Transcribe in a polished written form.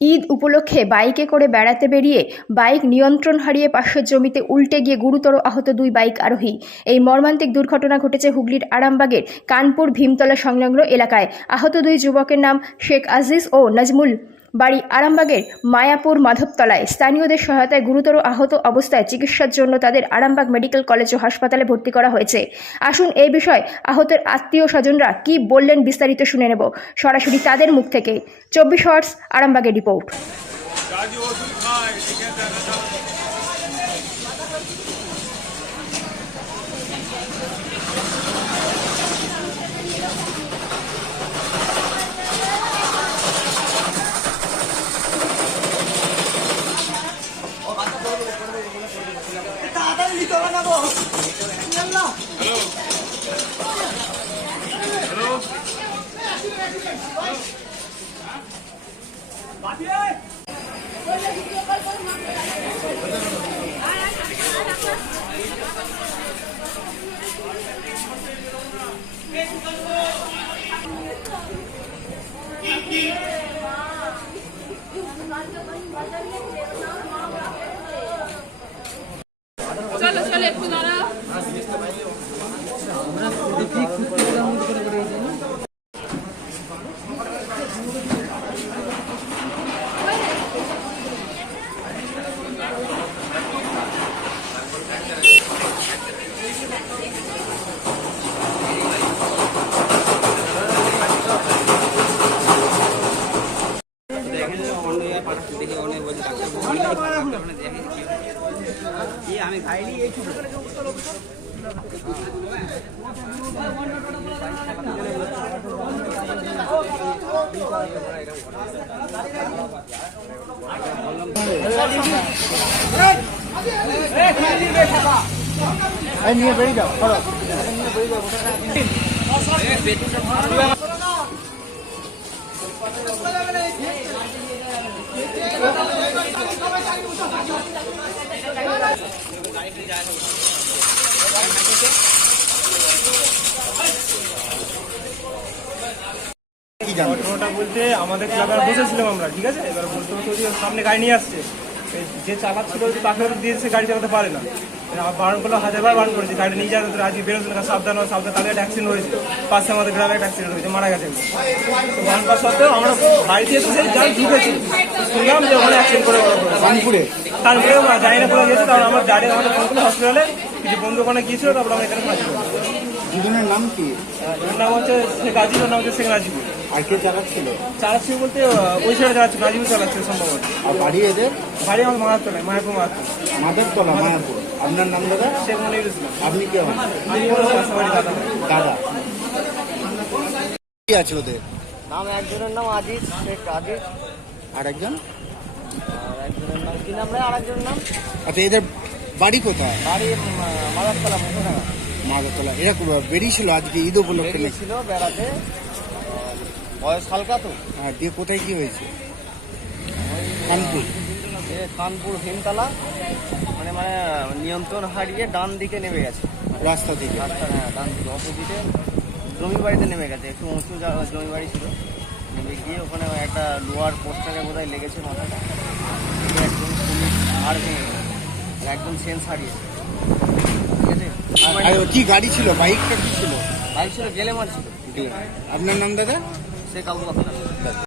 ঈদ উপলক্ষে বাইকে করে বেড়াতে বেরিয়ে বাইক নিয়ন্ত্রণ হারিয়ে পাশের জমিতে উল্টে গিয়ে গুরুতর আহত দুই বাইক আরোহী। এই মর্মান্তিক দুর্ঘটনা ঘটেছে হুগলির আরামবাগের কানপুর ভীমতলা সংলগ্ন এলাকায়। আহত দুই যুবকের নাম শেখ আজিজ ও নাজমুল, বাড়ি আরামবাগের মায়াপুর মাধবতলায়। স্থানীয়দের সহায়তায় গুরুতর আহত অবস্থায় চিকিৎসার জন্য তাদের আরামবাগ মেডিকেল কলেজ ও হাসপাতালে ভর্তি করা হয়েছে। আসুন এই বিষয়ে আহতের আত্মীয় স্বজনরা কি বললেন বিস্তারিত শুনে নেব সরাসরি তাদের মুখ থেকে। 24 আওয়ার্স আরামবাগের রিপোর্ট। চলো চলো একটু দাঁড়াও। আমি খাইনি এই ছোট নিয়ে বেরিয়ে যাও। ঘটনাটা বলতে আমাদের ক্লাবে বসেছিলাম আমরা, ঠিক আছে। এবার বলতে বলতে সামনে গাড়ি নিয়ে আসছে, যে চালাচ্ছিল তাকে দিয়েছে গাড়ি চালাতে পারে না। বারণ করলো, হাজারবার বারণ করেছে গাড়ি নিয়ে যাওয়া আজকে বেরোচ্ছে না, সাবধান সাবধান। তাহলে একটা অ্যাক্সিডেন্ট হয়েছে পাশে, আমাদের গ্রামে একটা অ্যাক্সিডেন্ট হয়েছে, মারা গেছে। তো বারণ করা সত্ত্বেও আমরা বাড়িতে এসে সেই গাড়ি ঢুকেছি, শুনলাম যে ওখানে অ্যাক্সিডেন্ট করে কানপুরে যাই না করে গেছে। তারপর আমার গাড়ি আমাদের ফোন করলো হসপিটালে, কিছু বন্ধু ওখানে গিয়েছিল। তারপর আমরা এখানে পাচ্ছি। দুজনের নাম কি? ওর নাম হচ্ছে শেখ আজিজ, ওর নাম হচ্ছে শেখ নাজিবুল। আর কে চালাচ্ছিল? চালাচ্ছিল বলতে ওই সাইডে চালাচ্ছিল, নাজিবুল চালাচ্ছিল সম্ভবত। আর বাড়ি এদের? বাড়ি আমার মাহাতলায়, মায়াপুর মাহাতলা। মাধবতলা, মায়াপুর। আপনার নাম দাদা? শেখ মনির ইসলাম। আপনি কে হন? আমি বলো বাড়ি দাদা। দাদা কি আছে ওদের নাম? একজনের নাম আজিজ, শেখ আজিজ। আর একজন? আর একজনের নাম কি নাম রে? আর একজনের নাম? আচ্ছা, এদের বাড়ি কোথায়? বাড়ি মাদারতলা, মুখোডাঙ্গা। মাধবতলা। এরা বেরিয়েছিল আজকে ঈদ উপলক্ষে? বেরিয়েছিল বেড়াতে, বয়স হালকা তো। হ্যাঁ, দিয়ে কোথায় কি হয়েছে? কানপুর। কানপুর ভীমতলা, মানে মানে নিয়ন্ত্রণ হারিয়ে ডান দিকে নেমে গেছে রাস্তা থেকে? রাস্তা, হ্যাঁ ডান দিকে, অপোজিটে জমি বাড়িতে নেমে গেছে। একটু উঁচু জমি বাড়ি ছিল, নেমে গিয়ে ওখানে একটা লোহার পোস্টারে বোধহয় লেগেছে মাথাটা। একদম আর ভেঙে গেছে, একদম সেন্স হারিয়ে। ঠিক আছে। আর কি গাড়ি ছিল? বাইকটা কি ছিল? বাইক ছিল, গেলে মারছিল। আপনার নাম দাদা? শেখ আবু বকর।